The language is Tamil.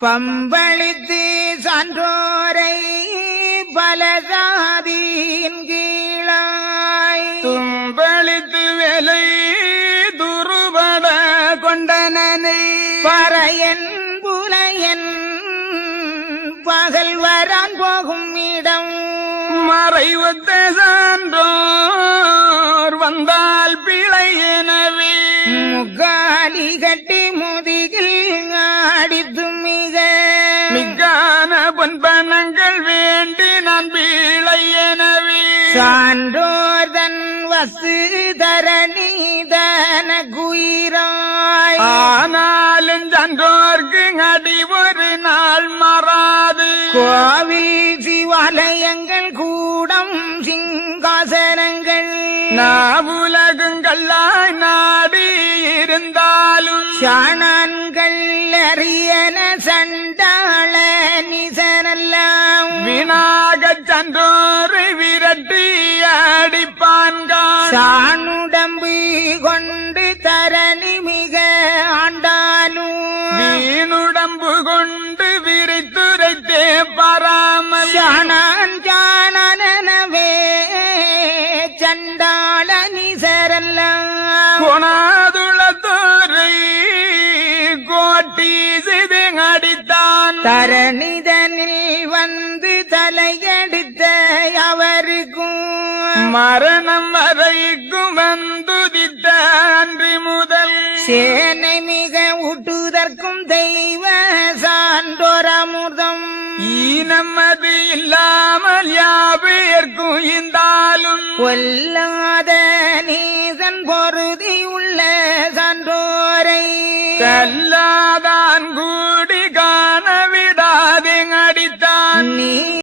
பம்பளித்து சான்றோரை பலசாதியின் கீழாய் தும்பளித்து வேலை துருபட கொண்டனனை பறையன் புலையன் பகல் வரான் போகும் இடம் மறைவத்த சான்றோர் வந்தால் பிழை எனவே முக்காலி கட்டி முதுகில் ஆடித்து மிக்கான பொன்பனங்கள் வேண்டி நான் பிழை எனவே சான்றோர் தன் வசு தரணிதன குயிராய் ஆனாலும் சான்றோர்க்கு அடி ஒரு நாள் மாறாது கோவில் சிவாலயங்கள் கூடம் சிங்காசனங்கள் நாவுலகங்கள்ளாய் நாடி இருந்தாலும் சாணான்கள் அறியன சண்டாள நிசனெல்லாம் வினாகச் சான்றோரை விரட்டி அடிப்பான்கான் சாணுடம்பு கொண்டு தரணி மிக ஆண்டாலும் வீணுடம்பு கொண்டு விரித்துரைத்தே பாராமல் சாணான் சாணனவே சண்டாள நிசரெல்லாம் கொணாதுளத்தோரை கோட்டி செய்து அடித்தான் தரணிதனில் வந்து தலையெடுத்த அவருக்கும் மரணம் வரைக்கும் வந்துதித்த அன்று முதல் சேனை மிக ஊட்டுதற்கும் தெய்வ சான்றோரமுதம் ஈனமது இல்லாமல் யாவேற்கும் இந்தாலும் கொல்லாத நீசன் பொருதி உள்ள சான்றோரை கல்லாதான் கூடி காண விடாதே அடித்தான் நீ